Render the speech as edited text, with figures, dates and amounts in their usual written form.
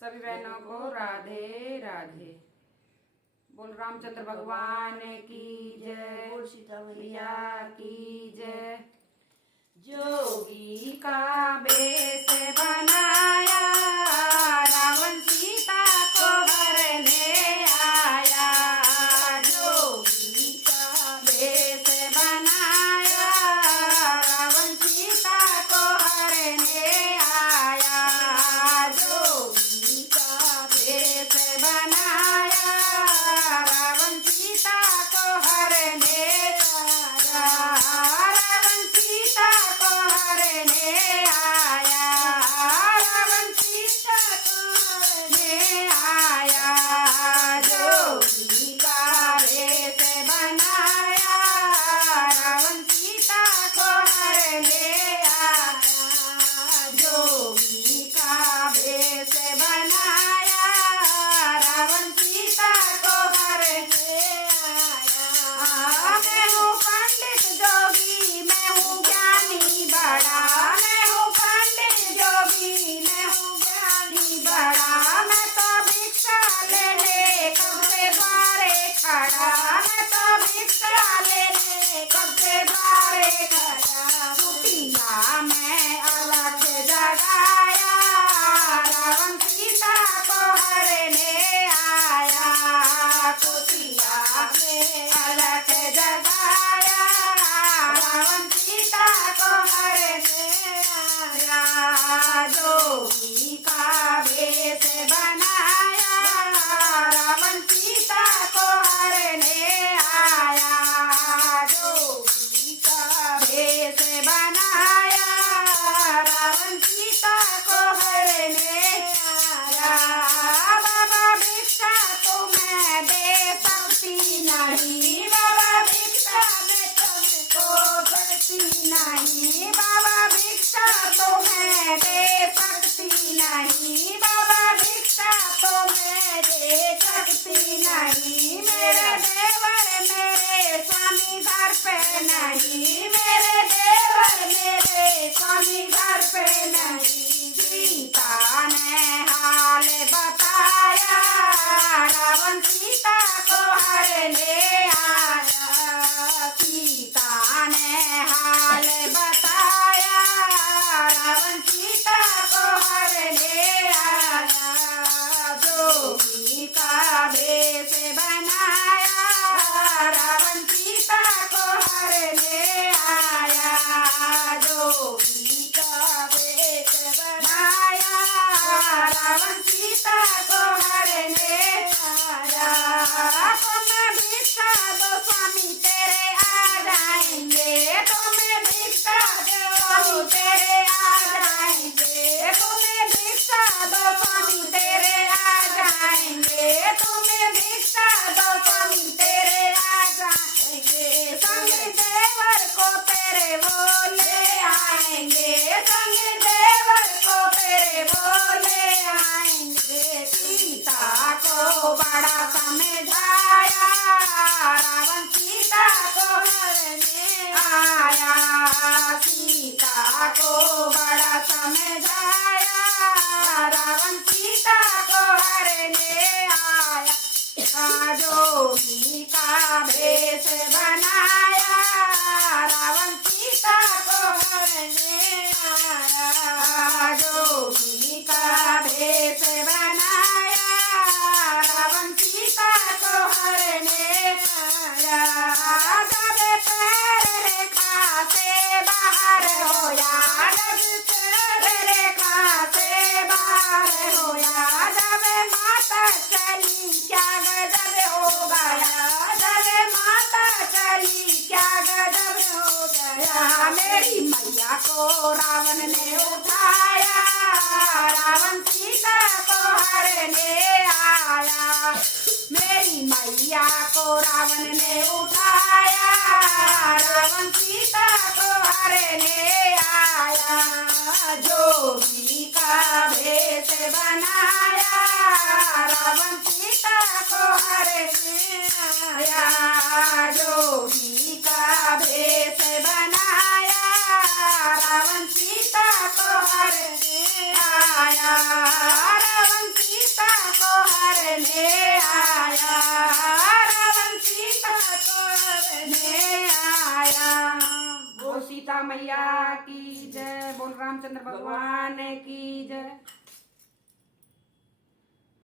सभी बहनों को राधे राधे। बोल रामचंद्र भगवान की जय, बोल सीता मैया की जय। जोगी का बेस बनाया, रावण सीता को हरने आया। जोगी का बेस बनाया, रावण सीता को हरने आया। जोगी का बेस बनाया, रावण सीता को हरने आया। रावण सीता को हरने आया, रावण सीता को हरने आया। जोगी का बेस बनाया, रावण सीता को हरने आया। जोगी का बेस बनाया, रावण सीता को हरने आया। मैं हूँ पंडित जोगी, मैं हूँ ज्ञानी बड़ा। मैं हूँ पंडित जोगी, मैं हूँ ज्ञानी बड़ा। मैं तो भिक्षा लेने कब से द्वारे खड़ा। मैं तो भिक्षा लेने कब से द्वारे खड़ा। कुटिया में अलख जगाया, रावण सीता को हरने आया। कुटिया में अलख जगाया, रावण सीता को हरने आया। जोगी का बेस बनाया, रावण सीता को हरने आया। जोगी का बेस बनाया, रावण सीता को हरने आया। बाबा भिक्षा तुम्हें दे सकती नहीं, बाबा भिक्षा में तुमको पड़ती नहीं। बाबा भिक्षा तुम्हें दे सकती नहीं, बाबा भिक्षा तुम्हें दे सकती नहीं। मेरे देवर मेरे स्वामी घर पे नहीं, मेरे देवर मेरे स्वामी घर पे नहीं। सीता ने हाल बताया, रावण सीता को हरने आया। सीता ने हाल बताया, रावण सीता को हरने आया। जोगी का बेस बनाया, रावण सीता को हरने आया। जोगी का बेस बनाया, रावण सीता को हरने आया। तुम्हें भिक्षा दो स्वामी तेरे आ जाएंगे, तुम्हें भिक्षा दो स्वामी तेरे आ जाएंगे। तुम्हें भिक्षा दो स्वामी तेरे आ जाएंगे, तुम्हें भिक्षा दो स्वामी तेरे आ जाएंगे। संग देवर को तेरे वो ले आएंगे, संग देवर को तेरे वो ले आएंगे। सीता को बड़ा समझाया, रावण सीता को हरने आया। सीता को बड़ा समझाया, रावण सीता को हरने आया। जोगी का बेस बनाया, रावण सीता को हरने आया। जोगी का बेस बनाया, रावण सीता को हरने आया। जब पैर रेखा से बाहर होया, जब पैर रेखा से बाहर होया। जब माता चली क्या गजब हो गया, जब माता चली क्या गजब हो गया। मेरी मैया को रावण ने उठाया, रावण सीता को हरने आया। मेरी मैया को रावण ने उठाया, रावण सीता को हरने आया। जोगी का बेस बनाया, रावण सीता को हरने आया। जोगी का बेस बनाया, रावण सीता को हरने आया। रावण तोड़ने आया, रावण सीता तोड़ने आया। बोल सीता मैया की जय, बोल रामचंद्र भगवान की जय।